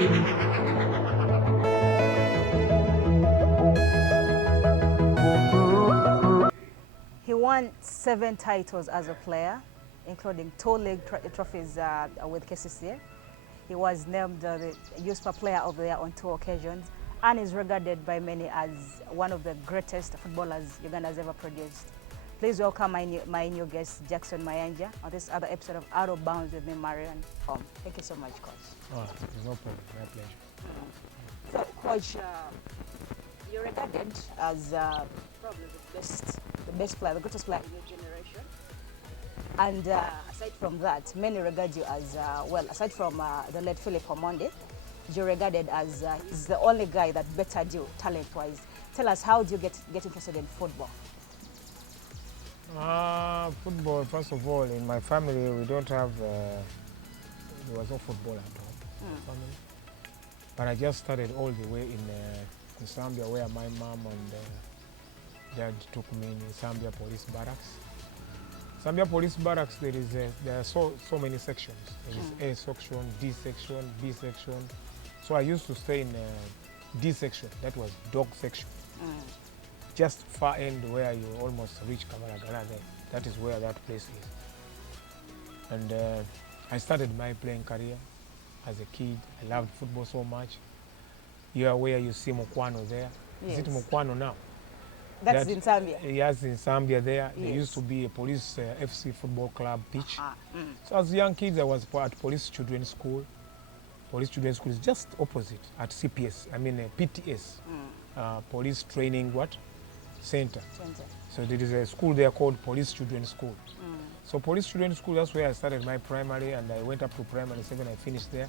He won 7 titles as a player, including 2 league trophies with KCCA. He was named the USPA Player of the Year on 2 occasions and is regarded by many as one of the greatest footballers Uganda has ever produced. Please welcome my new guest, Jackson Mayanja, on this other episode of Out of Bounds with me, Marion. Thank you so much, Coach. Oh, no problem. My pleasure. So, Coach, you're regarded as probably the best player, the greatest player in your generation. And aside from that, many regard you as, well, aside from the late Philip Omonde, you're regarded as he's the only guy that bettered you talent-wise. Tell us, how do you get interested in football? Football, first of all, in my family, we don't have, there was no football at home in the family. But I just started all the way in Zambia, where my mom and dad took me in Zambia Police Barracks. Zambia Police Barracks, there are so many sections. There is A section, D section, B section. So I used to stay in D section, that was dog section. Just far end where you almost reach Kamaragala there. That is where that place is. And I started my playing career as a kid. I loved football so much. You are where you see Mokwano there. Yes. Is it Mokwano now? That's in Zambia? Yes, in Zambia there. Yes. There used to be a police FC football club pitch. So as young kids, I was at Police Children's School. Police Children's School is just opposite at CPS, I mean PTS, Police Training Center. So there is a school there called Police Children's School. So Police Children's School, that's where I started my primary, and I went up to primary 7, I finished there.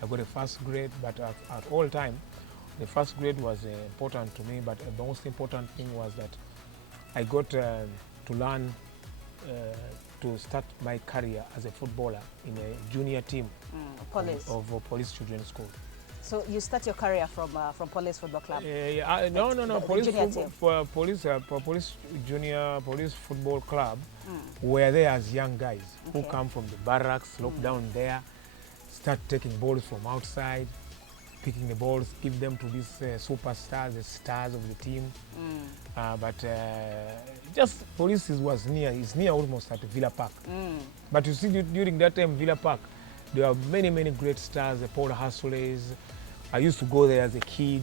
I got a first grade, but at all time, the first grade was important to me, but the most important thing was that I got to learn to start my career as a footballer in a junior team of Police Children's School. So you start your career from Police Football Club? No. Police Football Club were there as young guys who come from the barracks, locked down there, start taking balls from outside, picking the balls, give them to these superstars, the stars of the team. Just Police is near almost at Villa Park. But you see, during that time, Villa Park, there are many great stars, the Paul Hassoles. I used to go there as a kid,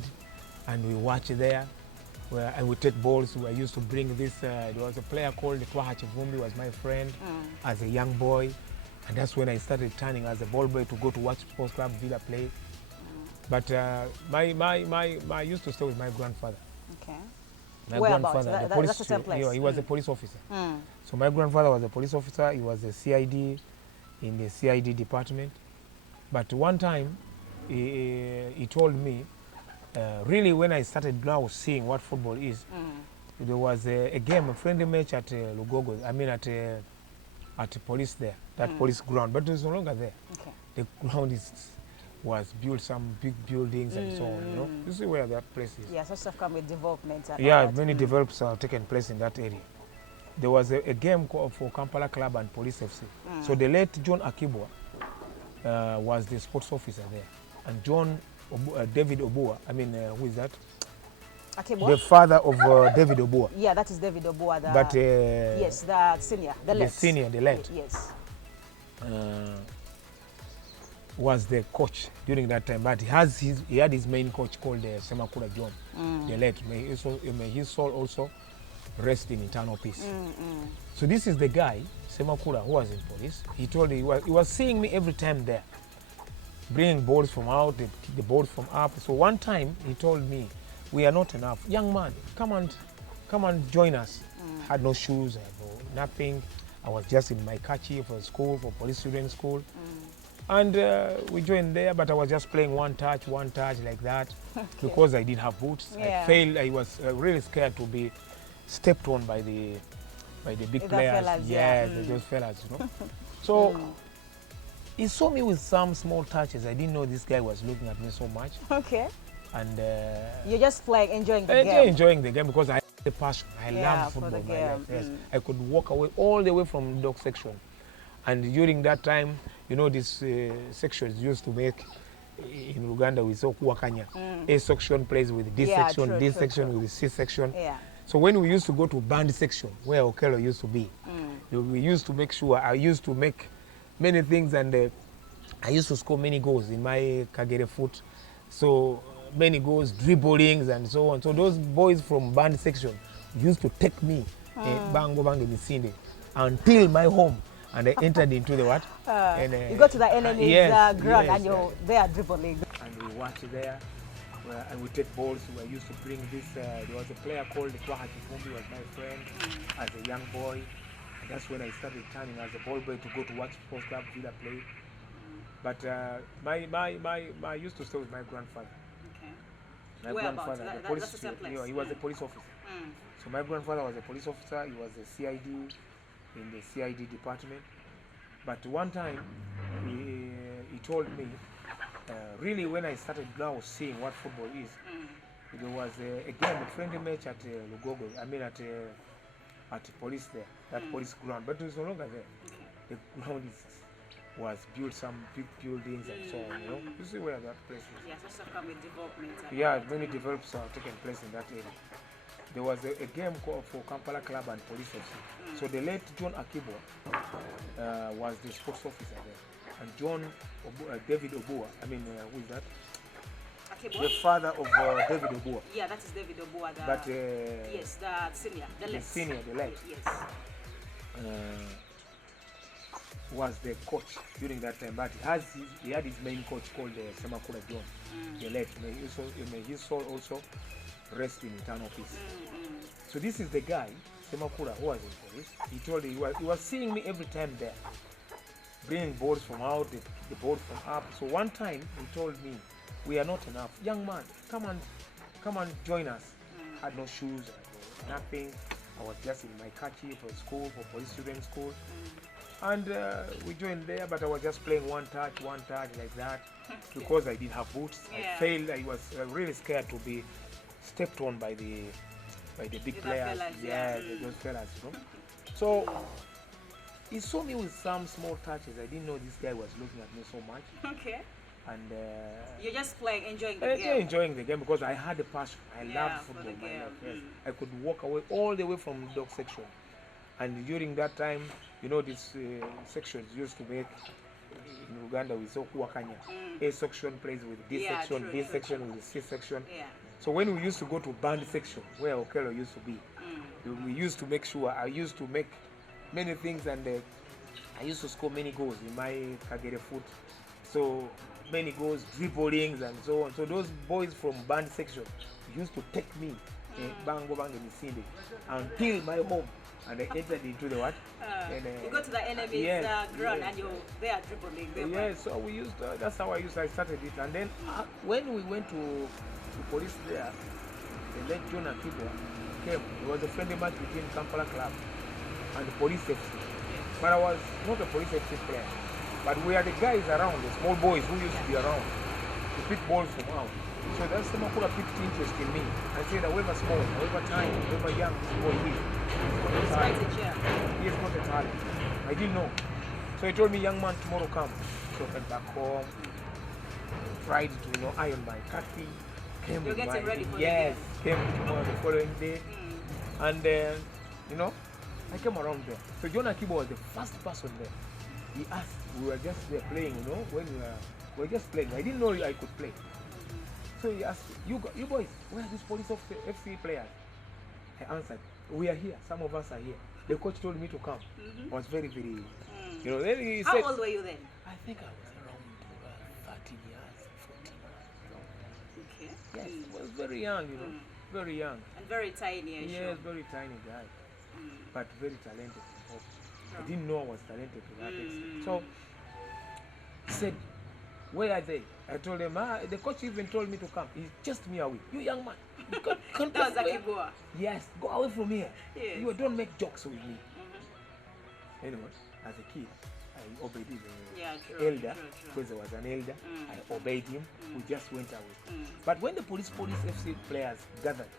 and we watch there, and we take balls. I used to bring this, there was a player called Twaha Chivumbi, was my friend as a young boy. And that's when I started turning as a ball boy to go to watch Sports Club Villa play. But I used to stay with my grandfather. Okay. My Whereabouts? grandfather, That's the same place? He was a police officer. So my grandfather was a police officer. He was a CID in the CID department. But one time, he told me, really when I started now seeing what football is, there was a game, a friendly match at Lugogo, I mean at police there, that police ground, but it's no longer there. Okay. The ground was built, some big buildings and so on, you know. You see where that place is. Yeah, so stuff come with development. Many developments have taken place in that area. There was a game for Kampala Club and Police FC. So the late John Akibwa was the sports officer there. And David Obua, who is that? Akibwa? The father of David Obua. Yeah, that is David Obua. Yes, the senior, the late. Yes. Was the coach during that time, but he had his main coach called Semakula John, the late. May his soul also rest in eternal peace. So this is the guy, Semakula, who was in police. He told he was seeing me every time there, bringing balls from out, the balls from up. So one time he told me, "We are not enough, young man. Come and join us." Had no shoes, nothing. I was just in my kachi for school, for Police Children's School. And we joined there, but I was just playing one touch like that, because I didn't have boots. I failed. I was really scared to be stepped on by the big players. Fellas, those fellas, you know. So he saw me with some small touches. I didn't know this guy was looking at me so much. Okay. And you're just playing, enjoying the game. Enjoying the game because I had the passion. I love football. Yes. I could walk away all the way from the dog section. And during that time, you know, these sections used to make in Uganda we say kuwakanya. A section plays with D section, true, D true, section true. with C section. Yeah. So when we used to go to band section, where Okello used to be, we used to make sure, I used to make many things, and I used to score many goals in my Kagere foot. So many goals, dribblings and so on. So those boys from band section used to take me, bango bango misinde, until my home, and I entered into the what? You go to the enemy's yes, ground, yes, and you're there dribbling. And we watch there, and we take balls. We used to bring this, there was a player called Twaha Kifumbi, was my friend as a young boy. And that's when I started turning as a ball boy to go to watch Sports Club Villa play. But I used to stay with my grandfather. Okay. My grandfather, the police, that's the same place. You know, he was a police officer. So my grandfather was a police officer. He was a CID in the CID department. But one time, he told me, really when I started now seeing what football is, there was a game, a friendly match at Lugogo, I mean at police there, that police ground, but it was no longer there. The ground was built, some big buildings and so on, you know. You see where that place is? Yes, also come with development. Yeah, many developments are taking place in that area. There was a game called for Kampala Club and Police FC. So the late John Akibo was the sports officer there. And David Obua, I mean, who is that? Akibo? The father of David Obua. Yeah, that is David Obua. But, yes, the senior, the late. Yes. Was the coach during that time, but he had his main coach called Semakula John, the late. May his soul also rest in eternal peace. So this is the guy, Semakula, who was in police. He told me he was seeing me every time there, bringing balls from out, the ball from up. So one time he told me, "We are not enough, young man. Come and join us." I had no shoes, nothing. I was just in my khaki for school, for police student school. And we joined there, but I was just playing one touch like that, because I didn't have boots. Yeah. I failed. I was really scared to be stepped on by the big players. Those fellas, you know. So he saw me with some small touches. I didn't know this guy was looking at me so much. Okay. And you're just playing, enjoying the game. Enjoying the game, because I had a passion. I loved football. I could walk away all the way from the dog section. And during that time, you know, these sections used to make, in Uganda we saw kuwakanya. A section plays with D section, true, D true, section true. with C section. Yeah. So when we used to go to band section, where Okello used to be, we used to make sure, I used to make many things, and I used to score many goals in my Kagere foot. So many goals, dribblings and so on. So those boys from band section used to take me, bango bango misinde, until my home. And I entered into the what? You go to the enemy's ground, and you're there dribbling. Yes, so we used, that's how I started it. And then when we went to police there, the late John Akibo came. There was a friendly match between Kampala Club and the Police FC. But I was not a Police FC player. But we are the guys around, the small boys who used to be around, to pick balls from out. So that's the Makura picked interest in me. I said, however small, however tiny, however young this boy is, he's got a talent. He has got a talent. I didn't know. So he told me, young man, tomorrow come. So I went back home, tried to, you know, iron my khaki. Came You're with getting my, ready for yes, came tomorrow the following day. And then, you know, I came around there. So John Akibo was the first person there. He asked, we were just there playing, you know, when we were just playing. I didn't know I could play. So he asked, you boys, where are these police FC players? I answered, we are here. Some of us are here. The coach told me to come. I was very, very, you know, then he said. How old were you then? I think I was around 13 years, 14 years. Okay. Yes, I was very young, you know, very young. And very tiny, Yes, very tiny guy, but very talented. I didn't know I was talented to that extent. So he said, where are they? I told him, the coach even told me to come. He chased me away. You young man, you can't That was Akiboa. Yes, go away from here. Yes. You don't make jokes with me. Anyway, as a kid, I obeyed the elder, because there was an elder. I obeyed him. We just went away. But when the police FC players gathered,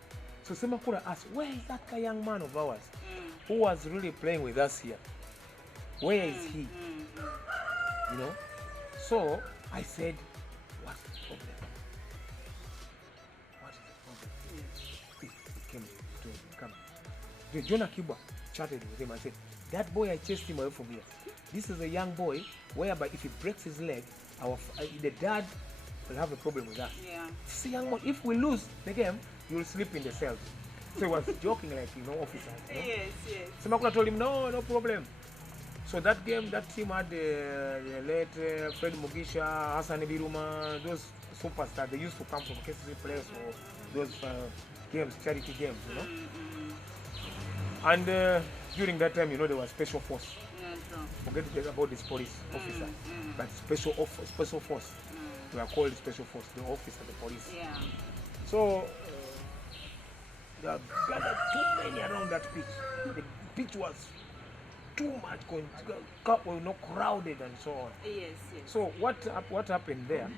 so Semakura asked, where is that young man of ours who was really playing with us here? Where is he? You know? So I said, So John Akiba chatted with him and said, that boy, I chased him away from here. This is a young boy whereby if he breaks his leg, the dad will have a problem with that. Yeah. This is a young boy. If we lose the game, you'll sleep in the cells. So he was joking like, officers. Yes. So Makula told him, no problem. So that game, that team had the late Fred Mugisha, Hassan Biruma, those superstars. They used to come from KCCA players for those games, charity games, And during that time, there was special force. Yeah, true. Forget about this police officer, but special force. They are called special force, the officer, the police. Yeah. So there are gathered too many around that pitch. The pitch was too much, crowded and so on. Yes. So what happened there?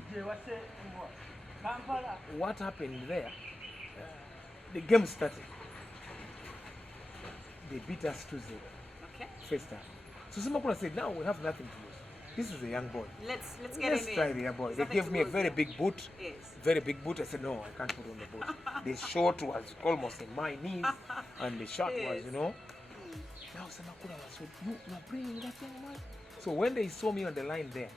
What happened there? The game started. They beat us 2-0. Okay. First time. So Simakula said, now we have nothing to lose. This is a young boy. Let's Let's try the young boy. They gave me a very big boot. Yes. Very big boot. I said, no, I can't put on the boot. The short was almost in my knees, and the shirt was, Now Simakula said, you are bringing that young man. So when they saw me on the line there,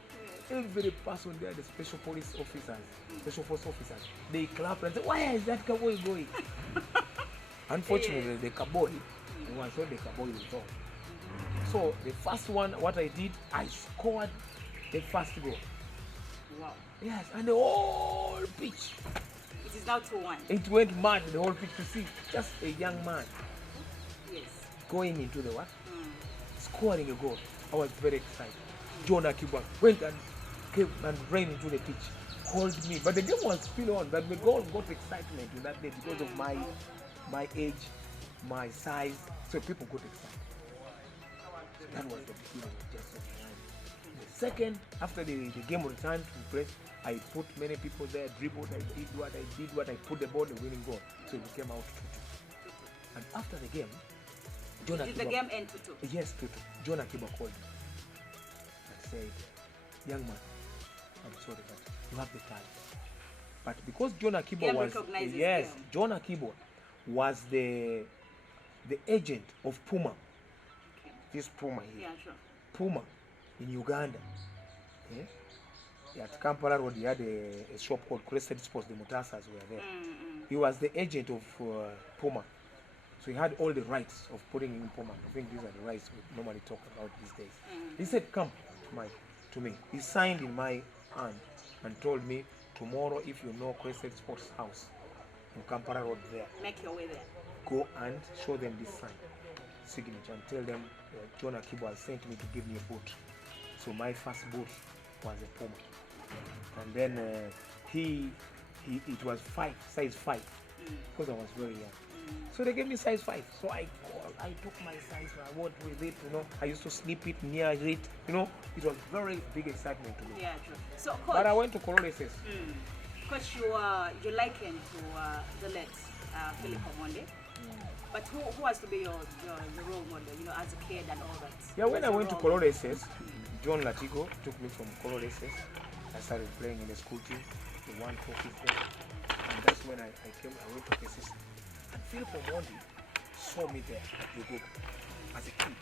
every person there, the special police officers, special force officers, they clapped and said, why is that cowboy going? Unfortunately, the cowboy was what the cowboy was on. So the first one, what I did, I scored the first goal. Wow. Yes, and the whole pitch. It is now 2-1. It went mad, the whole pitch, to see just a young man Yes. going into the what? Scoring a goal. I was very excited. John Akiba went and came and ran into the pitch, called me. But the game was still on, but the goal got excitement in that day because of my age, my size. So people got excited. That was the beginning of just the second, after the game returned to play, I put many people there, dribbled, I did what I put the ball, the winning goal. So it came out 2-2. And after the game, John Did the Akiba, game end 2-2? yes, 2-2. John Akiba called me and said, young man, I'm sorry, but you have the talent. But because John Akiba Game was, recognizes yes, him. John Akiba was the agent of Puma. Okay. This Puma here. Yeah, sure. Puma in Uganda. At Kampala Road, he had a shop called Crested Sports. The Mutasas were there. He was the agent of Puma. So he had all the rights of putting in Puma. I think these are the rights we normally talk about these days. He said, come to me. He signed in my hand and told me, tomorrow if you know Crested Sports House in Kampala Road there, Make your way there. go and show them this signature and tell them John Akiba has sent me to give me a boot. So my first boot was a Puma. And then it was size 5, because I was very young. So they gave me size 5. So I took my size, I went with it, I used to sleep it near it, it was very big excitement to me. Yeah, true. So, Coach, But I went to Colores. Coach, you likened to the late Philip Omonde. But who has to be your role model, as a kid and all that? Yeah, when I went to Colores, John Latigo took me from Colores. I started playing in the school team, the 1 trophies there. And that's when I went to KCCA. And Philip Omondi saw me there at Uganda as a kid.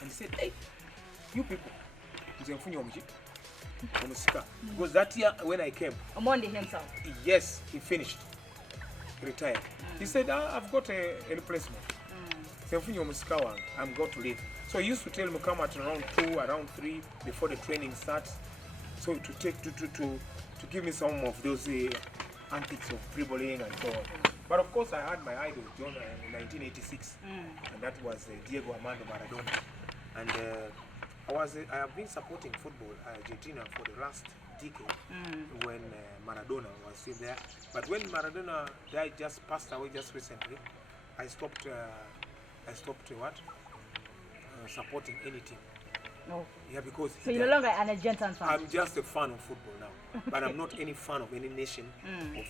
And he said, hey, you people, because that year when I came, Omondi himself. yes, he finished. He retired. He said, I've got a replacement. I'm going to leave. So he used to tell me come at around 2, around 3 before the training starts. So to give me some of those antics of dribbling and so on. But of course I had my idol John in 1986, and that was Diego Armando Maradona. And I have been supporting football Argentina for the last decade when Maradona was still there. But when Maradona died, just passed away just recently, I stopped supporting any team. No. Yeah, because So you're no longer an Argentine fan? I'm just a fan of football now, but I'm not any fan of any nation of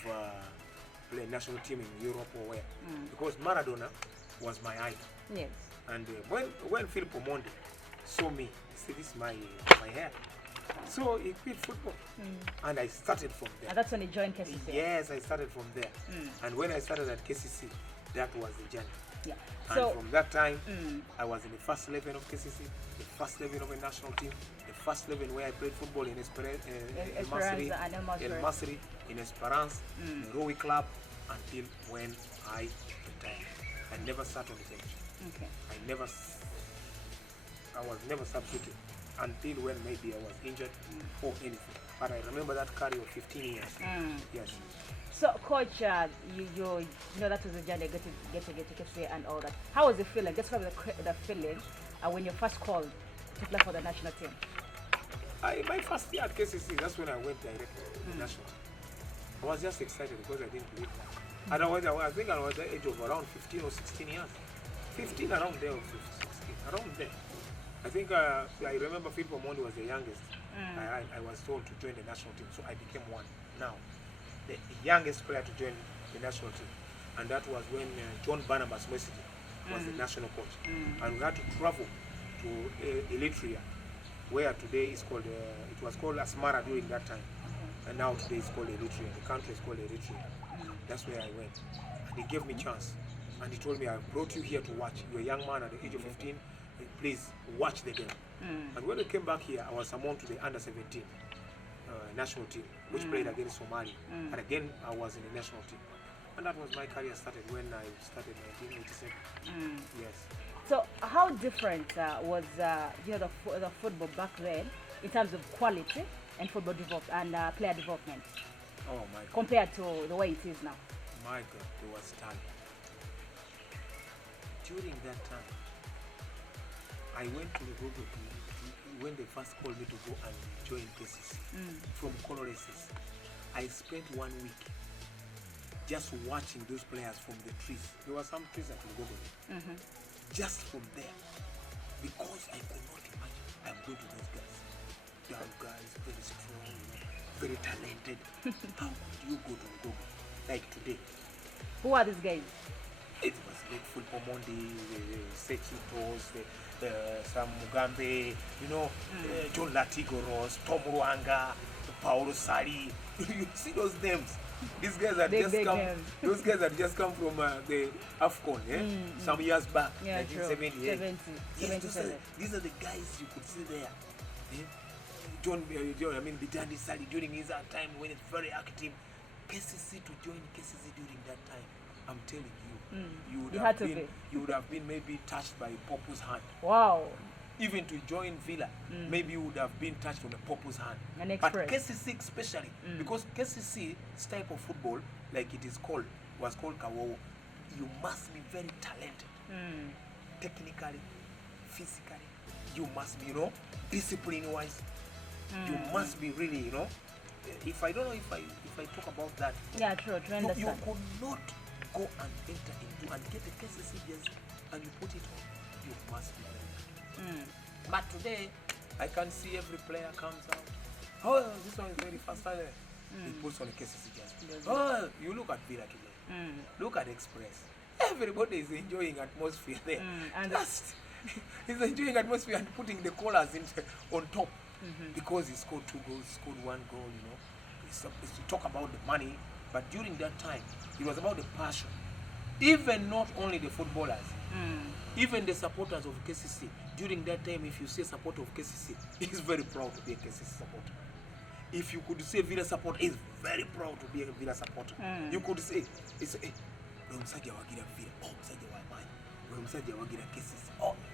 play national team in Europe or where, because Maradona was my idol. Yes. And when Philip Omondi saw me, he said, "This is my hair." So he quit football, and I started from there. And that's when he joined KCCA? Yes, I started from there. And when I started at KCCA, that was the journey. Yeah. And So from that time, I was in the first 11 of KCC, the first 11 of a national team, the first 11 where I played football in Esperance and in Masry, in Esperance, in the Rowing Club, until when I retired. I never sat on the bench. Okay. I was never substituted until when maybe I was injured or anything. But I remember that career of 15 years. Yes. So, Coach, you know that was a journey, get to KCCA and all that. How was the feeling? Describe the feeling when you first called to play for the national team. My first year at KCC, that's when I went directly to the national. I was just excited because I didn't believe that. Otherwise, I think I was at the age of around 15 or 16 years. 15, around there, or 16, around there. I think I remember Philip Omondi was the youngest. I was told to join the national team, so I became one. Now, the youngest player to join the national team, and that was when John Barnabas Messenger was the national coach, and we had to travel to Eritrea, where today is called it was called Asmara during that time, and now today it's called Eritrea. The country is called Eritrea. That's where I went, and he gave me chance, and he told me, I brought you here to watch. You're a young man at the age of 15. Please watch the game. And when we came back here, I was summoned to the under-17 national team, which played against Somalia. And again, I was in the national team. And that was my career started when I started in 1987. Yes. So how different was the football back then in terms of quality and football and player development? Oh my God. Compared to the way it is now? My God, there was talent. During that time, I went to the Google when they first called me to go and join KCC from Coloraces. I spent 1 week just watching those players from the trees. There were some trees at the Google. Just from there. Because I could not imagine I'm going to those guys. Young guys, very strong, very talented. How could you go to Google like today? Who are these guys? It was like Philip Omondi, Sechitos, Sam Mugambe, John Latigoros, Tom Ruanga, Paulo Sari. You see those names? These guys had just come. Those guys had just come from the AFCON, some years back, 1978. These are the guys you could see there. Bijani Sali during his time when it's very active. KCC to join KCC during that time, I'm telling you, you would have been maybe touched by a purpose hand. Wow. Even to join Villa, maybe you would have been touched on a purpose hand. But KCC especially, because KCC's type of football, like it is called, was called Kawowo, you must be very talented. Technically, physically, you must be, discipline-wise, you must be really, if I don't know if I talk about that. Yeah, true, to understand. You could not go and enter into and get a KCC jersey and you put it on. You must be very good. But today, I can see every player comes out. Oh, this one is very fast. He puts on a KCC jersey. Oh, you look at Villa today. Look at Express. Everybody is enjoying atmosphere there. He's enjoying atmosphere and putting the collars on top. Because he scored 2 goals, scored 1 goal, It's to talk about the money, but during that time, it was about the passion. Even not only the footballers, even the supporters of KCC. During that time, if you say supporter of KCC, he's very proud to be a KCC supporter. If you could say Villa supporter, he's very proud to be a Villa supporter. You could say,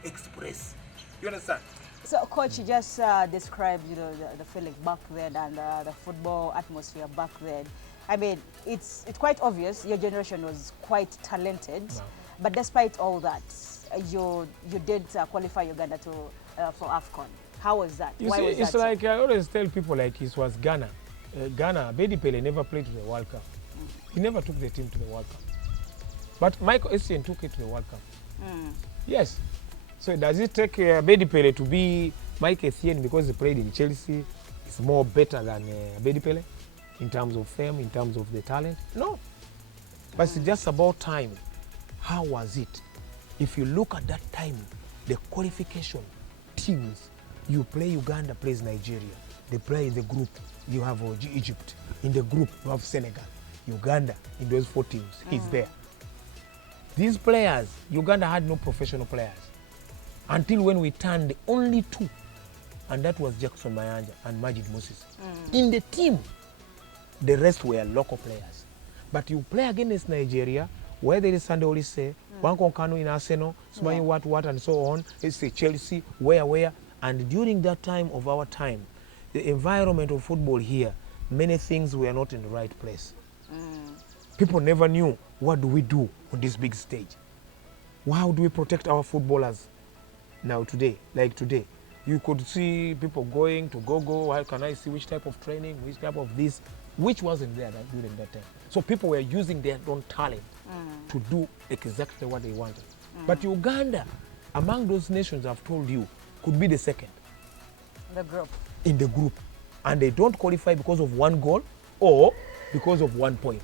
Express. You understand? So, Coach, you just described, the feeling back then and the football atmosphere back then. I mean, it's quite obvious your generation was quite talented, but despite all that, you did qualify Uganda for AFCON. How was that? Why was that? It's like I always tell people, like it was Ghana. Ghana, Bedi Pele never played to the World Cup. He never took the team to the World Cup. But Michael Essien took it to the World Cup. Yes. So does it take Bedi Pele to be Mike Essien because he played in Chelsea? It's more better than Bedi Pele in terms of fame, in terms of the talent? No. But it's just about time. How was it? If you look at that time, the qualification teams, you play Uganda, plays Nigeria. They play in the group. You have Egypt. In the group, you have Senegal. Uganda, in those 4 teams, is there. These players, Uganda had no professional players until when we turned only 2, and that was Jackson Mayanja and Majid Moses. In the team, the rest were local players. But you play against Nigeria, where there is Sunday Olise, Wankonkano in Arsenal, Smayi what, and so on. It's a Chelsea, where. And during that time of our time, the environment of football here, many things were not in the right place. People never knew, what do we do on this big stage? How do we protect our footballers now today, like today? You could see people going to go, how can I see which type of training, which type of this, which wasn't there during that time. So people were using their own talent to do exactly what they wanted. But Uganda, among those nations I've told you, could be the second. In the group. And they don't qualify because of 1 goal or because of 1 point.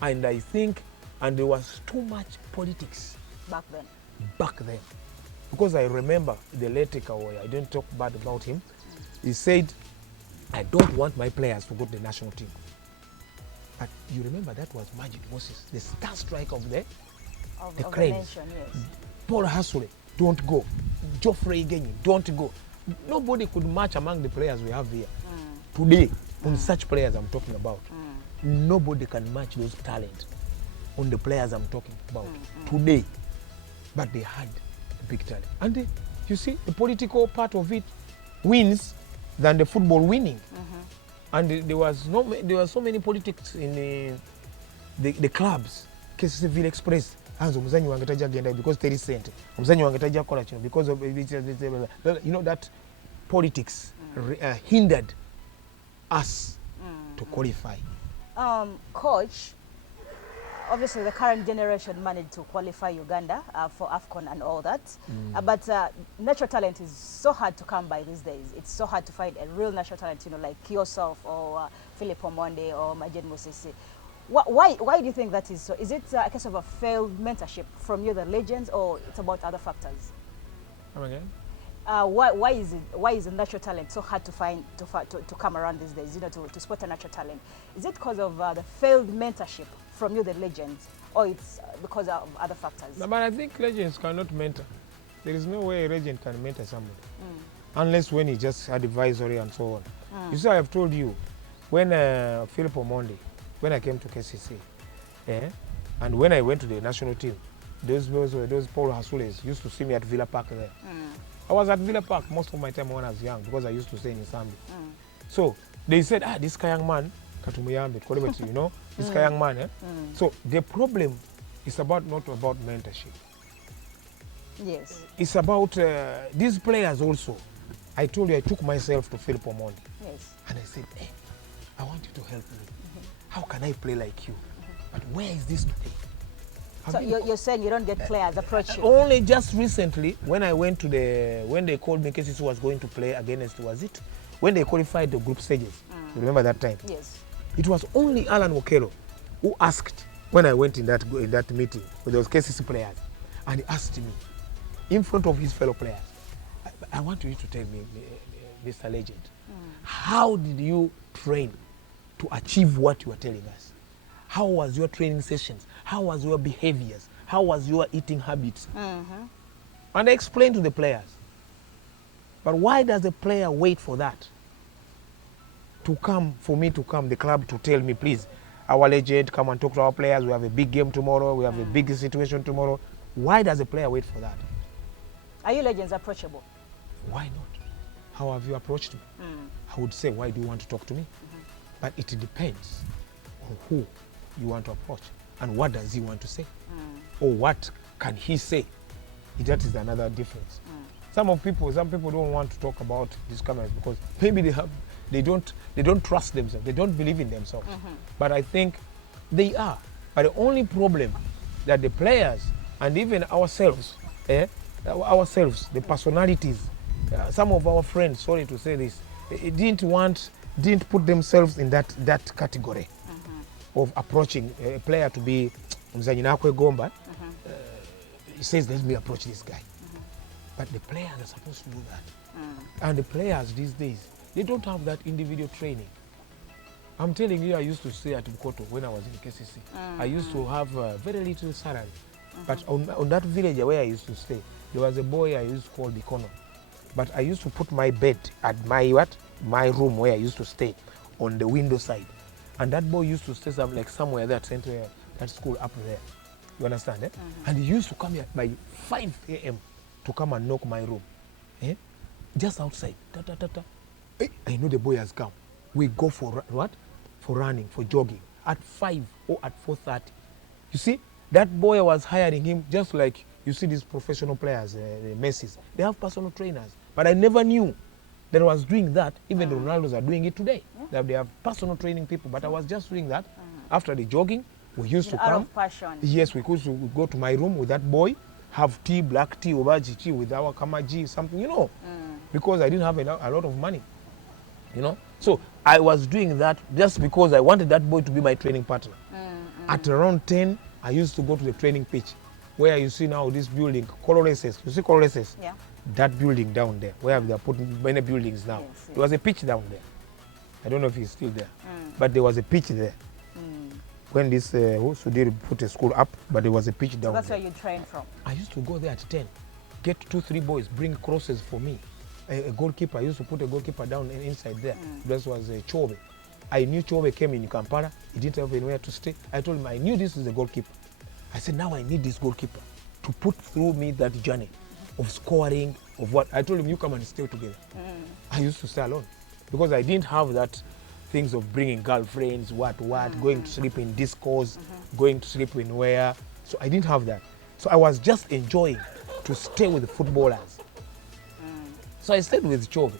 And I think, and there was too much politics back then. Because I remember the late Kawoya, I didn't talk bad about him. He said, I don't want my players to go to the national team. But you remember that was Majid Moses, the star striker of the Cranes. The nation, yes. Paul Hasule, don't go. Geoffrey Genyi, don't go. Nobody could match among the players we have here. Today, on such players I'm talking about, nobody can match those talent on the players I'm talking about today. But they had a big talent. And you see, the political part of it wins than the football winning. And there were so many politics in the clubs. KCCA Express. Muzanyi wangetaja agenda because 30 cent. Muzanyi wangetaja kola chino because of that politics hindered us to qualify. Coach, obviously the current generation managed to qualify Uganda for AFCON and all that. But natural talent is so hard to come by these days. It's so hard to find a real natural talent, like yourself or Philip Omonde or Majid Moses. Why do you think that is so? Is it a case of a failed mentorship from you, the legends, or it's about other factors? Come again? Why is a natural talent so hard to find to come around these days? To spot a natural talent. Is it because of the failed mentorship from you, the legends, or it's because of other factors? No, but I think legends cannot mentor. There is no way a legend can mentor somebody, unless when he just had advisory and so on. You see, I have told you when Philip Omonde. When I came to KCCA, and when I went to the national team, those Paul Hasules used to see me at Villa Park there. I was at Villa Park most of my time when I was young because I used to stay in Isambi. So they said, this young man, Katumuyambe, this young man. So the problem is not about mentorship. Yes. It's about these players also. I told you I took myself to Philip Omonde. Yes. And I said, hey, I want you to help me. How can I play like you? But where is this today? So you're saying you don't get players approaching? Only just recently, when I went to when they called me, KCCA was going to play against, when they qualified the group stages. You remember that time? Yes. It was only Alan Wokelo who asked, when I went in that meeting with those KCCA players, and he asked me, in front of his fellow players, I want you to tell me, Mr. Legend, how did you train to achieve what you are telling us? How was your training sessions? How was your behaviors? How was your eating habits? And I explained to the players. But why does the player wait for that? For me to come, the club to tell me, please, our legend, come and talk to our players. We have a big game tomorrow. We have a big situation tomorrow. Why does the player wait for that? Are you legends approachable? Why not? How have you approached me? I would say, why do you want to talk to me? But it depends on who you want to approach and what does he want to say, or what can he say. That is another difference. Some people don't want to talk about these cameras because maybe they don't trust themselves, they don't believe in themselves. But I think they are. But the only problem that the players and even ourselves, the personalities, some of our friends, sorry to say this, didn't put themselves in that category of approaching a player to be Mzanyinakwe Gomba. He says, let me approach this guy. But the players are supposed to do that. And the players these days, they don't have that individual training. I'm telling you, I used to stay at Bukoto when I was in KCCA. I used to have very little salary. But on that village where I used to stay, there was a boy I used to call the Kono. But I used to put my bed at my room where I used to stay on the window side. And that boy used to stay somewhere there, that school up there. You understand? Eh? And he used to come here by 5 a.m. to come and knock my room. Eh? Just outside. I know the boy has come. We go for what? For running, for jogging. At 5 or at 4:30. You see, that boy was hiring him just like you see these professional players, the Messis. They have personal trainers. But I never knew that I was doing that. Even the Ronaldos are doing it today. That they have personal training people. But I was just doing that. After the jogging, we used to come. Out of passion. Yes, we could go to my room with that boy, have tea, black tea, obaji tea with our kamaji, something, you know. Because I didn't have a lot of money, you know. So I was doing that just because I wanted that boy to be my training partner. At around 10, I used to go to the training pitch where you see now this building, Coloreses. You see Coloreses? Yeah. That building down there, where they are putting many buildings now. Yes, yes. There was a pitch down there. I don't know if it's still there. But there was a pitch there. When this Sudiri put a school up, but there was a pitch down there. That's where you trained from? I used to go there at 10. Get 2-3 boys, bring crosses for me. A goalkeeper, I used to put a goalkeeper down inside there. This was Chobe. I knew Chobe came in Kampala. He didn't have anywhere to stay. I told him, I knew this is a goalkeeper. I said, now I need this goalkeeper to put through me that journey of scoring, of what. I told him, you come and stay together. I used to stay alone because I didn't have that things of bringing girlfriends, going to sleep in discos, going to sleep in where. So I didn't have that. So I was just enjoying to stay with the footballers. So I stayed with Chobe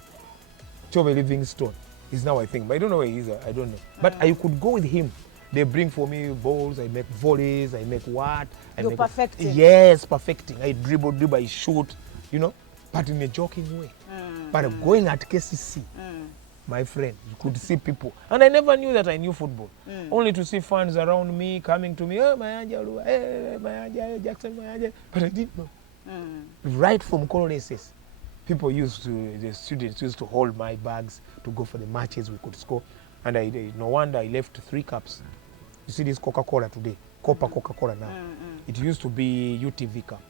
Livingstone. He's now, I think, but I don't know where he is. I don't know. But I could go with him. They bring for me balls. I make volleys. I make what? You're perfecting. Yes, perfecting. I dribble, I shoot, you know, but in a joking way. But going at KCC, my friend, you could see people. And I never knew that I knew football. Only to see fans around me coming to me, oh, Mayanja, hey, Mayanja, Jackson, Mayanja. But I didn't know. Right from Coloreses, the students used to hold my bags to go for the matches we could score. And no wonder I left 3 cups. You see this Coca-Cola today, Coca-Cola now. It used to be UTV cup.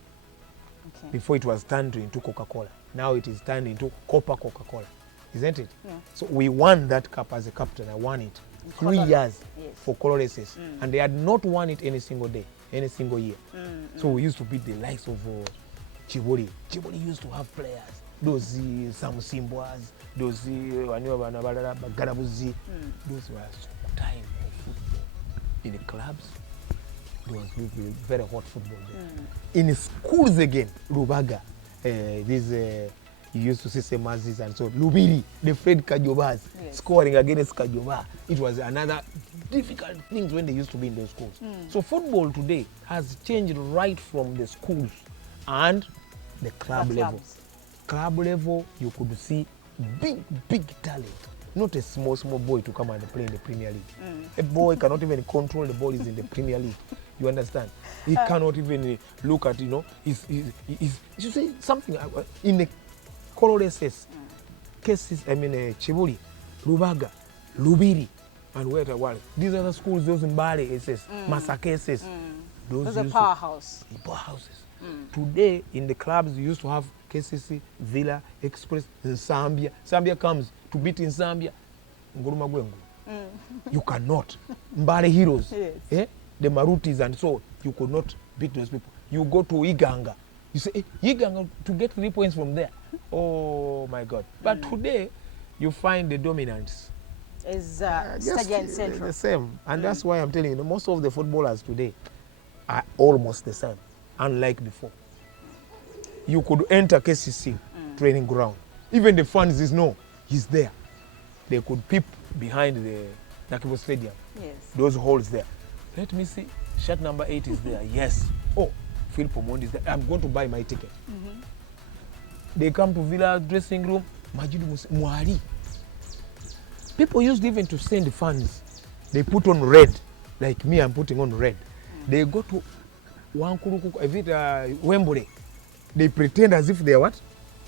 Okay. Before it was turned into Coca-Cola. Now it is turned into Coca-Cola. Isn't it? Yeah. So we won that cup as a captain. I won it 3 years for Coloreses. And they had not won it any single day, any single year. So we used to beat the likes of Chiboli. Chiboli used to have players. Those Samusimbwas, those Garabuzi. Those were time of football. In the clubs, there was very hot football there. In schools again, Rubaga, you used to see Semazis and so Lubiri, the Fred Kajobas, scoring against Kajoba. It was another difficult thing when they used to be in those schools. So football today has changed right from the schools and the club level. Club level, you could see big talent. Not a small boy to come and play in the Premier League. A boy cannot even control the ball is in the Premier League. You understand? He cannot even look at, you see something in the Coloreses, cases, Chibuli, Rubaga, Lubiri, and where the world. These are the schools, those in Bali, Masakeses. Those are powerhouses. Today, in the clubs, you used to have KCC, Villa, Express, Zambia. Zambia comes to beat in Zambia. You cannot. Mbale Heroes, the Marutis and so, you could not beat those people. You go to Iganga. You say, Iganga, to get 3 points from there. Oh, my God. But today, you find the dominance. Is Central. The same. And that's why I'm telling you, most of the footballers today are almost the same, unlike before. You could enter KCC training ground. Even the fans he's there. They could peep behind the Nakibo Stadium. Yes. Those holes there. Let me see. Shirt number 8 is there. Yes. Oh, Phil Pomondi is there. I'm going to buy my ticket. They come to Villa dressing room. Majidu Mwari. People used even to send fans. They put on red. Like me, I'm putting on red. They go to Wembley. They pretend as if they are what?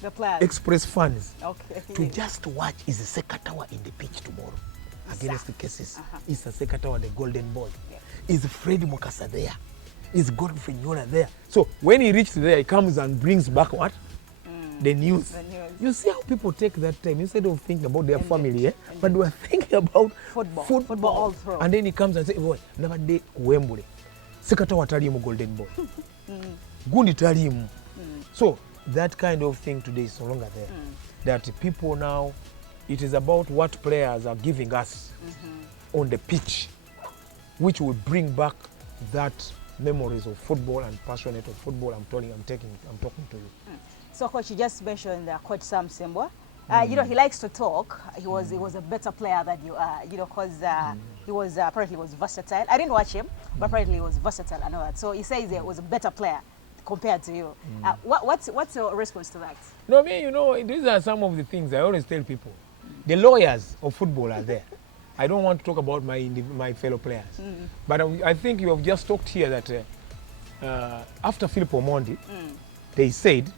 The players. Express fans. Okay. To just watch is the Sekatawa in the pitch tomorrow. Against the cases. Is the Sekatawa, the golden boy. Is Freddy Mukasa there? He's got Fenyola there. So when he reached there, he comes and brings back what? The news. The news. You see how people take that time instead of thinking about their family, eh? Indeed. But they were thinking about Football all through. And then he comes and says, boy, never day Wembley. Sekata watalimu golden ball. Gundi talimu. So that kind of thing today is no longer there. That people now, it is about what players are giving us on the pitch, which will bring back that memories of football and passionate of football. I'm talking to you. So, Coach, you just mentioned Coach Sam Simbwa. You know, he likes to talk. He was a better player than you are, you know, because he was apparently was versatile. I didn't watch him, but apparently he was versatile and all that. So he says he was a better player compared to you. What's your response to that? No, I mean, you know, these are some of the things I always tell people. The lawyers of football are there. I don't want to talk about my fellow players. But I think you have just talked here that after Philip Omondi, they said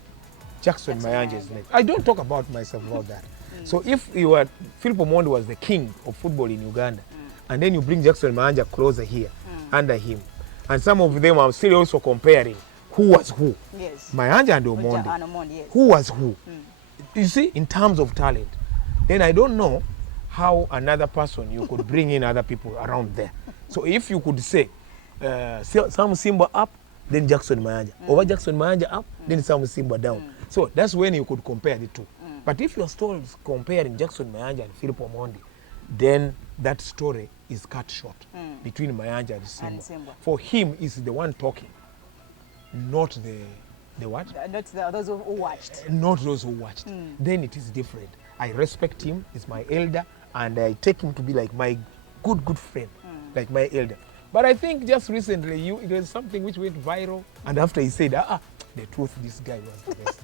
Jackson Mayanja is next. I don't talk about myself about that. So if Philip Omondi was the king of football in Uganda, and then you bring Jackson Mayanja closer here, under him, and some of them are still also comparing who was who. Yes. Mayanja and Omondi. Yes. Who was who? You see, in terms of talent, then I don't know how another person you could bring in other people around there. So if you could say Sam Simba up, then Jackson Mayanja. Over Jackson Mayanja up, then Sam Simba down. So that's when you could compare the two. But if you're still comparing Jackson Mayanja and Philip Omondi, then that story is cut short between Mayanja and Simba. For him, is the one talking, not the what? Not those who watched. Not those who watched. Then it is different. I respect him. He's my elder, and I take him to be like my good friend, like my elder. But I think just recently, it was something which went viral, and after he said, the truth, this guy was the best.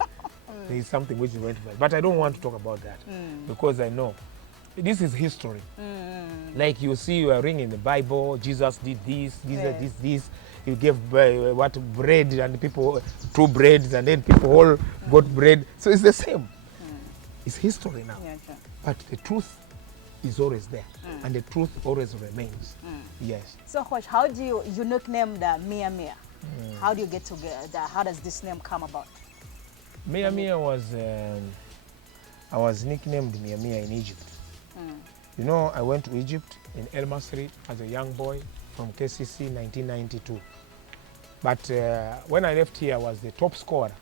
There is something which went viral. But I don't want to talk about that because I know this is history. Like you see, you are reading in the Bible, Jesus did this, this. He gave bread, and people 2 breads, and then people all got bread. So it's the same. It's history now. Yeah, sure. But the truth is always there, and the truth always remains. Yes. So, Coach, how do you nicknamed Mia Mia? How do you get together? How does this name come about? Mia Mia was, I was nicknamed Mia Mia in Egypt. You know, I went to Egypt in El Masry as a young boy from KCCA 1992. But when I left here, I was the top scorer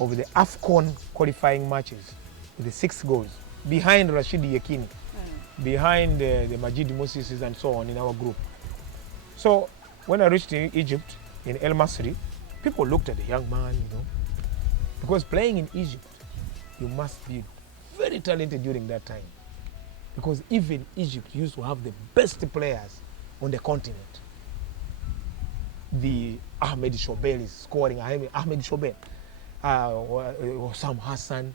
of the AFCON qualifying matches with the 6 goals, behind Rashidi Yekini, behind the Majid Moses and so on in our group. So when I reached Egypt in El Masry, people looked at the young man, you know, because playing in Egypt, you must be very talented during that time. Because even Egypt used to have the best players on the continent. The Ahmed Shobel is scoring, Ahmed Shobel, Sam Hassan,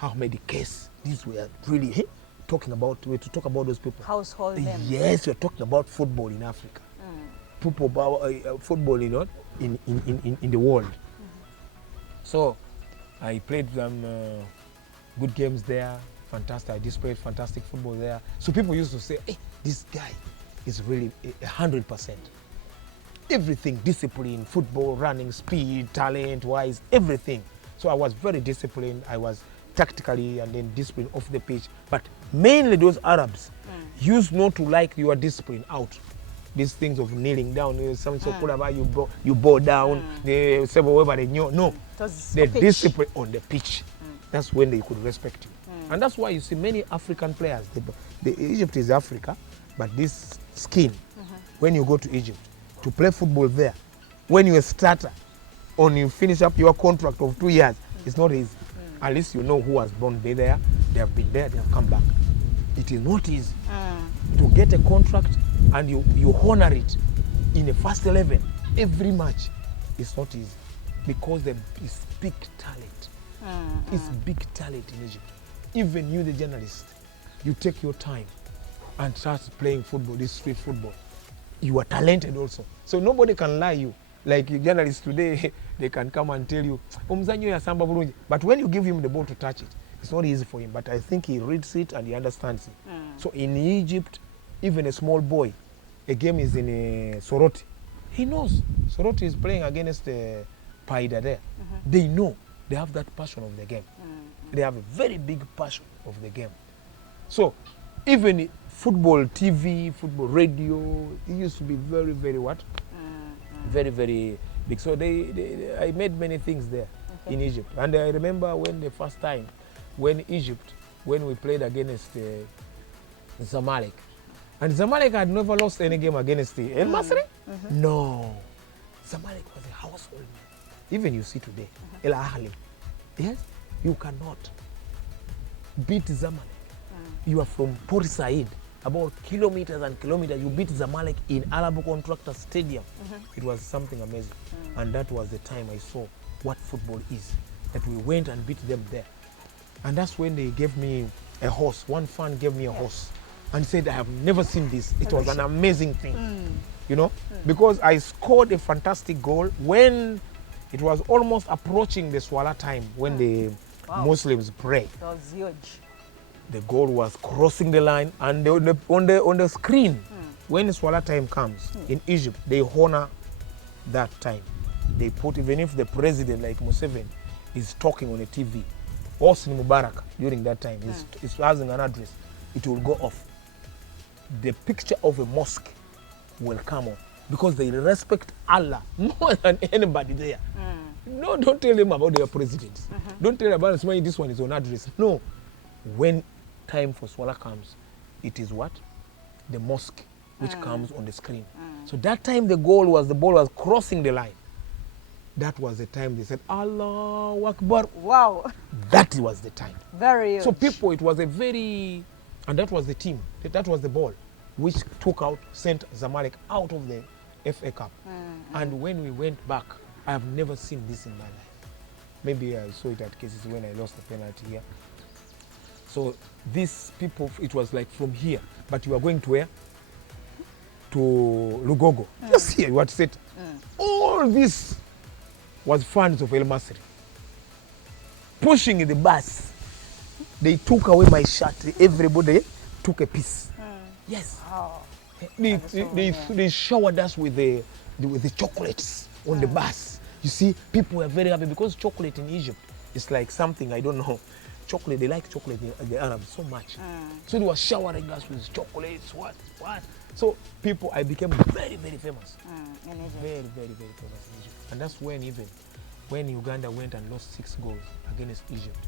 Ahmed Kes. These were really talking about those people. Household names. Yes, we're talking about football in Africa. Football, you know, in the world. So I played some good games there. Fantastic. I displayed fantastic football there. So people used to say, hey, this guy is really 100%. Everything, discipline, football, running, speed, talent-wise, everything. So I was very disciplined. I was tactically and then disciplined off the pitch. But mainly those Arabs used not to like your discipline out. These things of kneeling down, some you bow down, they say whatever they knew. No, the discipline on the pitch. That's when they could respect you. And that's why you see many African players, Egypt is Africa, but this skin, when you go to Egypt, to play football there, when you're a starter, or you finish up your contract of 2 years, it's not easy. At least you know who was born there, they have been there, they have come back. It is not easy to get a contract and you honor it in the first 11 every match. It's not easy because it's big talent. It's big talent in Egypt. Even you, the journalist, you take your time and start playing football, this street football. You are talented also. So nobody can lie you. Like journalists today, they can come and tell you, but when you give him the ball to touch it, it's not easy for him. But I think he reads it and he understands it. So in Egypt, even a small boy, a game is in Soroti, He knows. Soroti is playing against Paida there. They know. They have that passion of the game. They have a very big passion of the game. So, even football TV, football radio, it used to be very, very what? Very, very big. So I made many things there in Egypt. And I remember when the first time, when we played against Zamalek. And Zamalek had never lost any game against the El Masry. No. Zamalek was a household name. Even you see today, El Ahly. Yes, you cannot beat Zamalek. You are from Port Said, about kilometers and kilometers. You beat Zamalek in Alabo Contractor Stadium. It was something amazing. And that was the time I saw what football is. That we went and beat them there. And that's when they gave me a horse. One fan gave me a horse and said, I have never seen this. It was an amazing thing, you know, because I scored a fantastic goal when it was almost approaching the Swala time when the Muslims pray. That was huge. The goal was crossing the line, and on the screen, when Swala time comes in Egypt, they honor that time. They put, even if the president like Museveni is talking on a TV, Hosni Mubarak during that time is having an address, it will go off. The picture of a mosque will come on because they respect Allah more than anybody there. No, don't tell them about their president. Don't tell them about this one is on address. No. When time for Swala comes, it is what? The mosque which comes on the screen. So that time the ball was crossing the line. That was the time they said, Allahu Akbar. Wow. That was the time. Very huge. So people, it was a very, and that was the team, that was the ball, which sent Zamalek out of the FA Cup. And when we went back, I have never seen this in my life. Maybe I saw it at KCCA when I lost the penalty here. So these people, it was like from here, but you are going to where? To Lugogo. Just here, you had to sit. All this was fans of El Masry. Pushing in the bus. They took away my shirt. Everybody took a piece. Yes. Oh, they showered us with the chocolates on the bus. You see, people were very happy because chocolate in Egypt is like something, I don't know. Chocolate, they like chocolate, the Arabs, so much. So they were showering us with chocolates, what. So people, I became very, very famous. in Egypt. Very, very, very famous in Egypt. And that's when Uganda went and lost 6 goals against Egypt.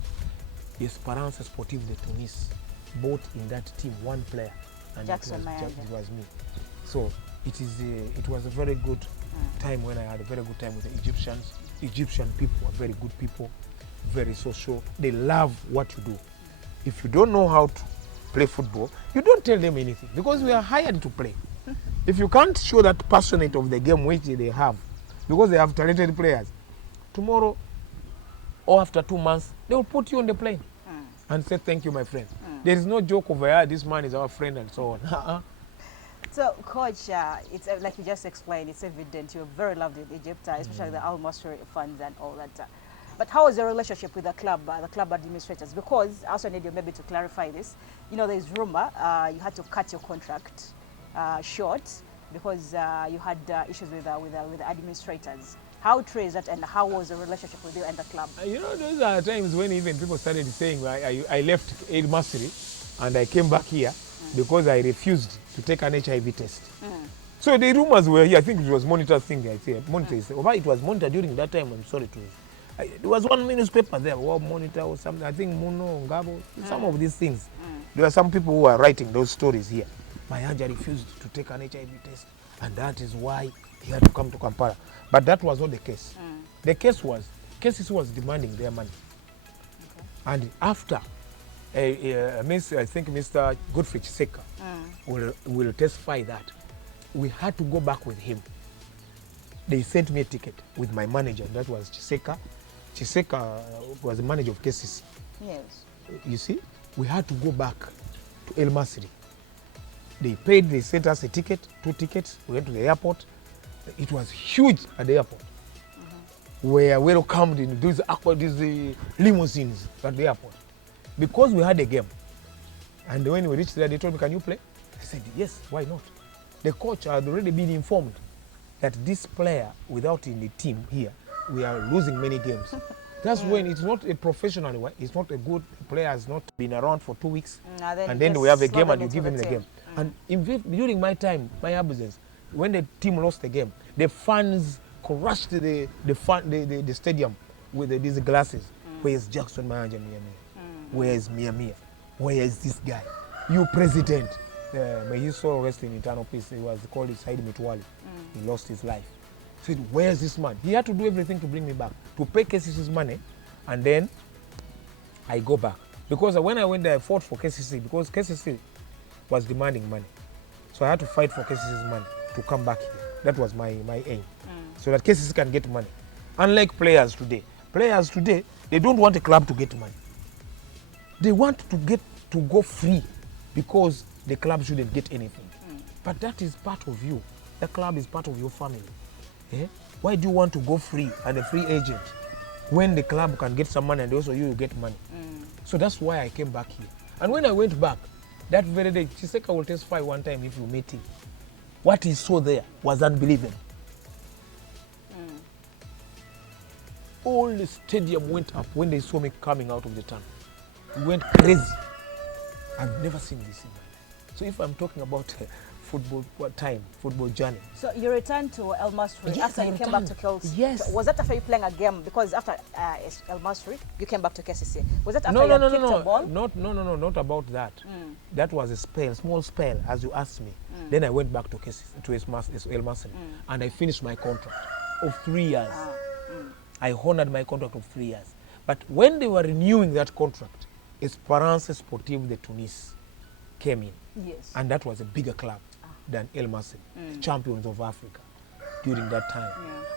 Esperance Sportive de Tunis bought in that team 1 player. And Jackson it was me. So it was a very good time when I had a very good time with the Egyptians. Egyptian people are very good people, very social. They love what you do. If you don't know how to play football, you don't tell them anything because we are hired to play. If you can't show that passionate of the game which they have, because they have talented players, tomorrow or after 2 months, they will put you on the plane and say, thank you, my friend. There is no joke over here, this man is our friend and so on. So, Coach, it's like you just explained, it's evident you're very loved in Egypt, especially the Al Masry fans and all that. But how was your relationship with the club administrators? Because I also need you maybe to clarify this. You know, there's rumor you had to cut your contract short because you had issues with the administrators. How true is that, and how was the relationship with you and the club? You know, those are times when even people started saying I left El Masry and I came back here because I refused to take an HIV test. So the rumors were here. I think it was Monitor thing. I say Monitor. It was Monitor during that time. I'm sorry to. There was one newspaper there, or Monitor or something. I think Muno, Ngabo, some of these things. There are some people who are writing those stories here. Mayanja refused to take an HIV test, and that is why he had to come to Kampala. But that was not the case. The case was, KCCA was demanding their money. And after, I think Mr. Godfrey Chiseka will testify that we had to go back with him. They sent me a ticket with my manager, that was Chiseka. Chiseka was the manager of KCCA. Yes. You see, we had to go back to El Masry. They sent us a ticket, 2 tickets. We went to the airport. It was huge at the airport. We were welcomed in these limousines at the airport because we had a game. And when we reached there, they told me, can you play? I said, yes, why not? The coach had already been informed that this player, without in the team here, we are losing many games. That's when it's not a professional, it's not a good player, has not been around for 2 weeks, and then we have a game and you give him the game. And during my time, my absence, when the team lost the game, the fans crushed the stadium with these glasses. Where is Jackson Mayanja Mia? Where is Mia? Where is this guy? You president. May his soul rest in eternal peace. He was called Said Mitwali. He lost his life. So where is this man? He had to do everything to bring me back, to pay KCC's money, and then I go back. Because when I went there, I fought for KCC because KCC was demanding money. So I had to fight for KCC's money to come back here. That was my aim. So that KCC can get money. Unlike players today, they don't want a club to get money. They want to go free because the club shouldn't get anything. But that is part of you. The club is part of your family. Why do you want to go free and a free agent when the club can get some money and also you get money? So that's why I came back here. And when I went back, that very day, Chiseka will testify one time if you meet him. What he saw there was unbelievable. All the stadium went up when they saw me coming out of the tunnel. We went crazy. I've never seen this in my life. So if I'm talking about football journey. So you returned to El Masry after you came back to KCCA? Yes. Was that after you playing a game? Because after El Masry, you came back to KCCA. Was that after you kicked a ball? Not about that. That was a small spell, as you asked me. Then I went back to KCCA, to El Masry, and I finished my contract of 3 years. I honored my contract of 3 years. But when they were renewing that contract, Esperance Sportive de Tunis came in. Yes. And that was a bigger club than El Masry, the champions of Africa during that time.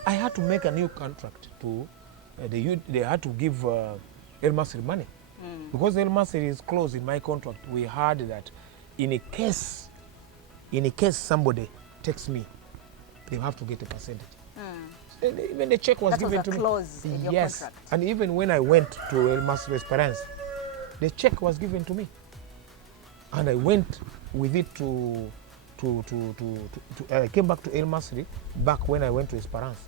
I had to make a new contract to, they had to give El Masry money. Because El Masry is closed in my contract, we heard that in a case somebody takes me, they have to get a percentage. Even the check was given to me. That was a clause in your contract. And even when I went to El Masry Esperance, the check was given to me. And I went with it I came back to El Masry back when I went to Esperance.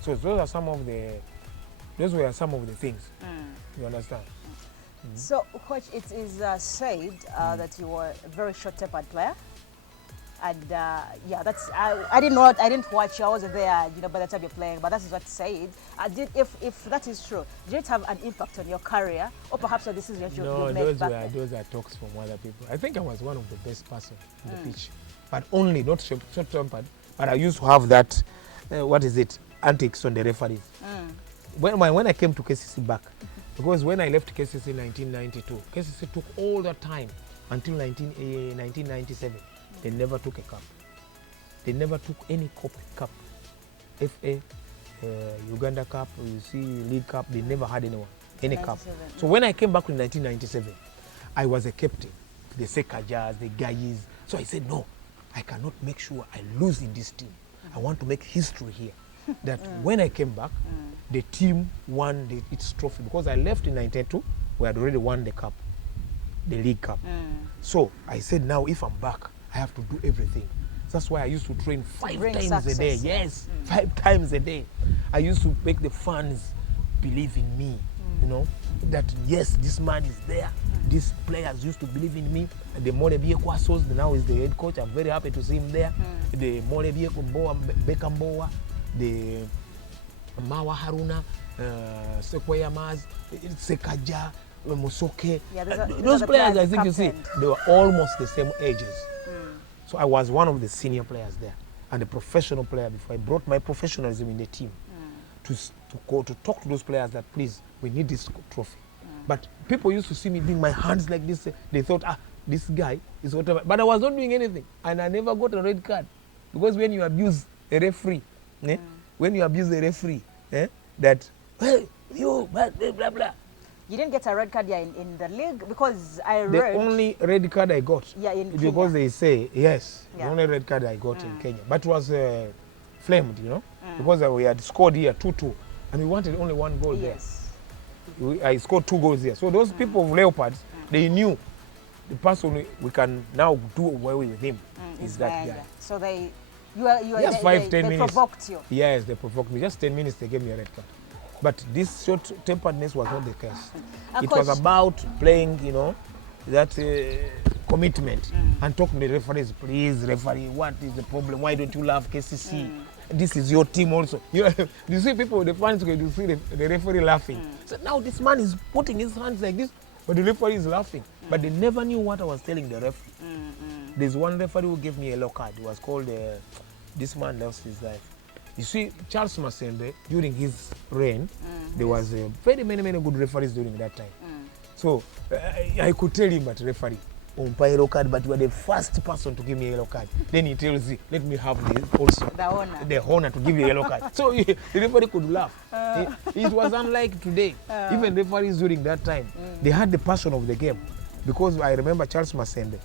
So those were some of the things. You understand? So, Coach, it is said that you were a very short-tempered player. And that's I didn't watch you. I wasn't there, by the time you're playing. But that is what's said. If that is true, did it have an impact on your career, or perhaps the decisions you made back then? Those are talks from other people. I think I was one of the best person in the pitch, but only not short-tempered. But I used to have that, antics on the referees. When I came to KCC back, because when I left KCC in 1992, KCC took all that time until 1997. They never took a cup. They never took any cup. FA, Uganda Cup, you see, League Cup, they never had any cup. So when I came back in 1997, I was a captain. The Sekajas, the Gayis. So I said, no, I cannot make sure I lose in this team. I want to make history here. That when I came back, the team won its trophy. Because I left in 1992, we had already won the cup, the League Cup. So I said, now if I'm back, I have to do everything. That's why I used to train 5 times a day. Yes, 5 times a day. I used to make the fans believe in me, that yes, this man is there. These players used to believe in me. The Morebie Kwasos now is the head coach. I'm very happy to see him there. The Morebie Bekamboa, the Mawa Haruna, Sequoia Maz, Sekaja, Musoke. Those players, I think you see, they were almost the same ages. So I was one of the senior players there and a professional player before I brought my professionalism in the team to talk to those players that, please, we need this trophy. But people used to see me doing my hands like this. They thought, this guy is whatever. But I was not doing anything. And I never got a red card. Because when you abuse a referee, that, hey, you, blah, blah, blah. You didn't get a red card in the league because I read... The only red card I got. In because Kenya. They say, yes, the only red card I got in Kenya. But it was flamed, because we had scored here 2-2. And we wanted only 1 goal there. I scored 2 goals there. So those people of Leopards, they knew the person we can now do away with him is that guy. So Just 5-10 they minutes. provoked you. Yes, they provoked me. Just 10 minutes, they gave me a red card. But this short-temperedness was not the case. It was about playing, you know, that commitment and talking to the referees. Please, referee, what is the problem? Why don't you love KCC? This is your team also. You see people, the fans, you see the referee laughing. So now this man is putting his hands like this, but the referee is laughing. But they never knew what I was telling the referee. There's one referee who gave me a yellow card. It was called, this man lost his life. You see, Charles Masembe, during his reign, there was very many good referees during that time. So I could tell him that referee, umpire yellow card, but you are the first person to give me a yellow card. Then he tells you, let me have the honor to give you a yellow card. So the referee could laugh. It was unlike today. Even referees during that time, they had the passion of the game. Because I remember Charles Masembe,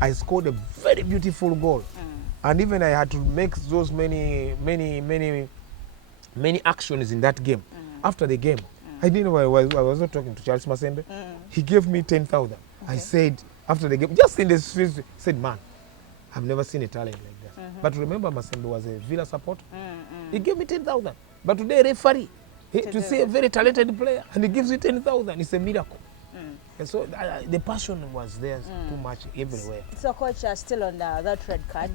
I scored a very beautiful goal. And even I had to make those many actions in that game. After the game, I didn't know I was not talking to Charles Masembe. He gave me 10,000. I said, after the game, just in the streets, said, man, I've never seen a talent like that. But remember, Masembe was a Villa supporter. He gave me 10,000. But today, referee, to see a very talented player, and he gives you 10,000, it's a miracle. And so the passion was there too much everywhere. So, coach, still on that red card,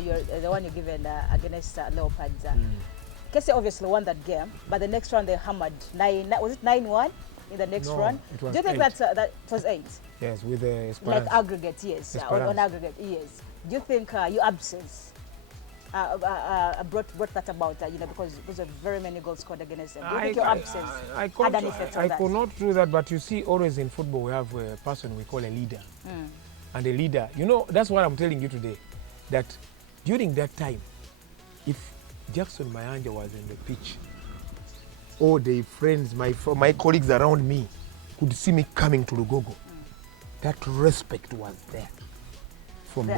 you're the one you given against Leopards. KCCA obviously won that game, but the next round they hammered 9-1 in the next round? It was Do you think 8. that was 8? Yes, with the Esperance. Like aggregate, yes, on aggregate, yes. Do you think your absence brought that about, because there were very many goals scored against them? Do you think your absence had an effect on that? I could not do that, but you see, always in football we have a person we call a leader. And a leader, that's what I'm telling you today, that during that time, if Jackson Mayanja was in the pitch, all the friends, my colleagues around me could see me coming to Lugogo. That respect was there.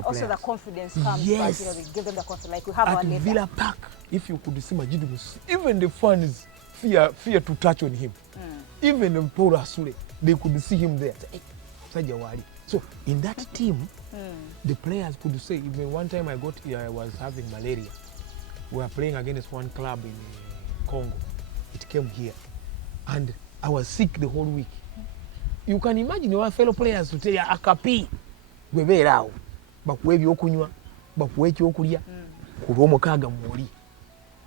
Also the confidence comes, yes. They give them the confidence, like we have our leader. At Villa Park, if you could see Majidu, even the fans fear to touch on him. Even in Paul Asule, they could see him there. So in that team, the players could say, even one time I was having malaria. We were playing against one club in Congo. It came here. And I was sick the whole week. You can imagine your fellow players to tell you, akapi, weberao.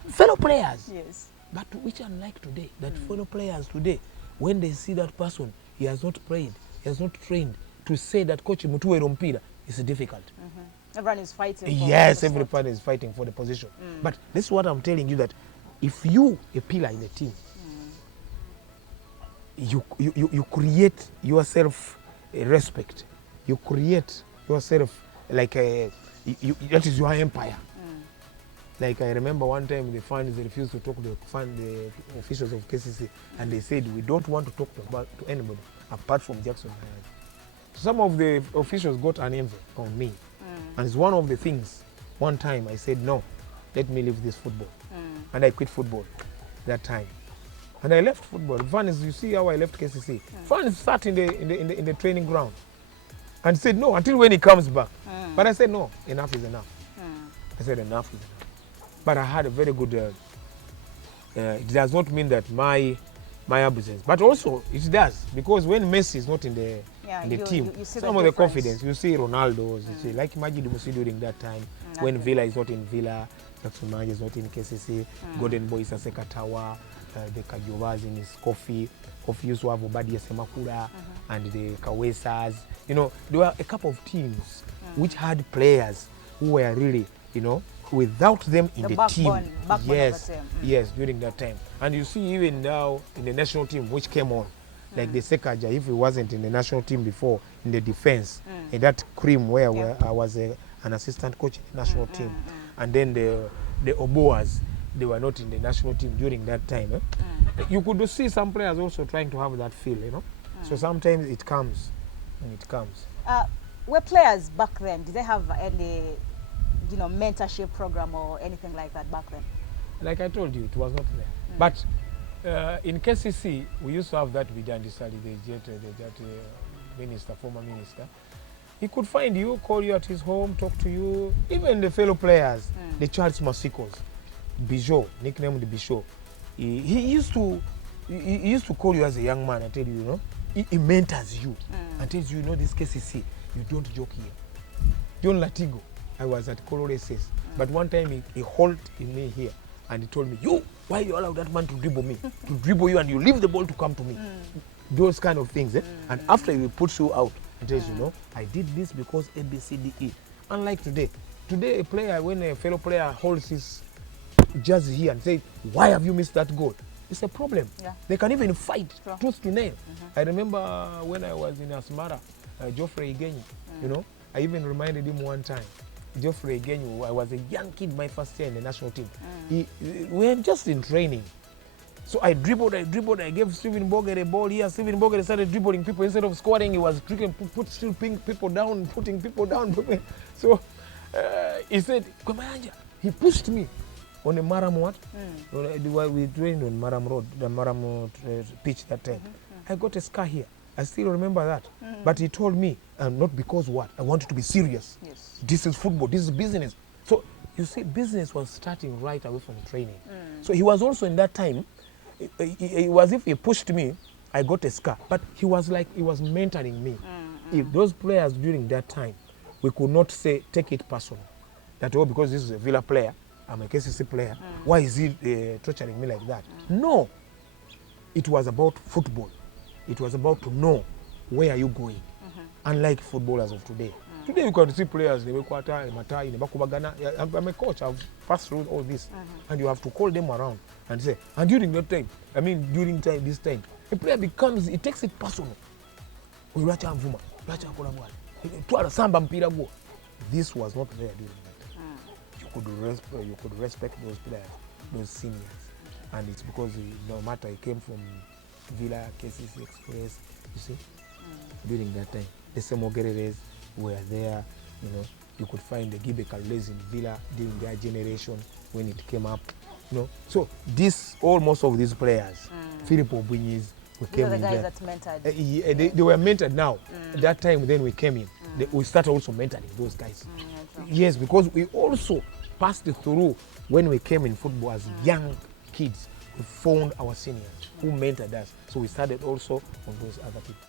Fellow players, yes. But which unlike today, that fellow players today, when they see that person, he has not prayed, he has not trained, to say that coach Mutuwe Rompira is difficult. Everyone is fighting. Yes, everybody is fighting for the position. But this is what I'm telling you, that if you a pillar in a team, you create yourself a respect, you create yourself like that is your empire. Like I remember one time the fans refused to talk to the officials of KCCA, and they said we don't want to talk to anybody apart from Jackson. Some of the officials got an envy on me, and it's one of the things. One time I said no, let me leave this football, and I quit football that time, and I left football. Fans, you see how I left KCCA. Fans sat in the training ground and said no until when he comes back. But I said no, enough is enough. I said enough is enough. But I had a very good, it does not mean that my absence, but also it does, because when Messi is not in the team, you see some of the confidence, you see Ronaldo, you see, like Majid Musi during that time, when Villa is not in Villa, Jackson Mayanja is not in KCCA, Golden Boy is Asekatawa, the Kajovas in his Kofi used to have Obadia Semakura, and the Kawesas. There were a couple of teams which had players who were really, without them in the team. Yes, during that time. And you see even now in the national team which came on, like the Sekaja, if he wasn't in the national team before, in the defense, in that cream where I was an assistant coach in the national team. And then the Oboas, they were not in the national team during that time. You could see some players also trying to have that feel, So sometimes it comes, and it comes. Were players back then, did they have any mentorship program or anything like that back then? Like I told you, it was not there. But in KCC, we used to have that with Andy Sali, the minister, former minister. He could find you, call you at his home, talk to you. Even the fellow players, the Charles Masikos, Bijou, nicknamed Bijou. He used to call you as a young man and tell you, you know, he mentors you and tells you, you know, this KCCA, you don't joke here. John Latigo, I was at Colores, but one time he halted me here and he told me, you, why you allow that man to dribble me, to dribble you and you leave the ball to come to me? Those kind of things. And after he puts you out and tells you, know, I did this because A, B, C, D, E. Unlike today. Today, a player, when a fellow player holds his jersey here and says, why have you missed that goal? It's a problem. Yeah. They can even fight tooth to nail. I remember when I was in Asmara, Geoffrey Igenyi, you know, I even reminded him one time. Geoffrey Igenyi, I was a young kid my first year in the national team. We were just in training. So I dribbled, I gave Steven Boger a ball here. Steven Boger started dribbling people. Instead of scoring, he was still putting people down, putting people down. So he said, Mayanja, he pushed me on the Maram what? We trained on Maram Road, the Maram pitch that time. I got a scar here. I still remember that. But he told me, not because what? I wanted to be serious. Yes. This is football, this is business. So you see, business was starting right away from training. So he was also in that time, it was if he pushed me, I got a scar. But he was like, he was mentoring me. If those players during that time, we could not say, take it personal. That, oh, because this is a Villa player, I'm a KCC player, why is he torturing me like that? No. It was about football. It was about to know where are you going. Unlike footballers of today. Today you can see players, I'm a coach, I've passed through all this. And you have to call them around and say, and during that time, this time, a player becomes, it takes it personal. This was not there during that time. You could respect those players, those seniors. And it's because no matter he came from Villa, KCC Express, you see, during that time. The Semogereres were there, you know, you could find the Gibe Kalulez in Villa during their generation when it came up, you know. So most of these players, Philip Obunyis, we came in there. That mentored. They were mentored now. At that time, then we came in. We started also mentoring those guys. Yes, because we also passed through when we came in football as young kids. We found our seniors who mentored us. So we started also on those other people.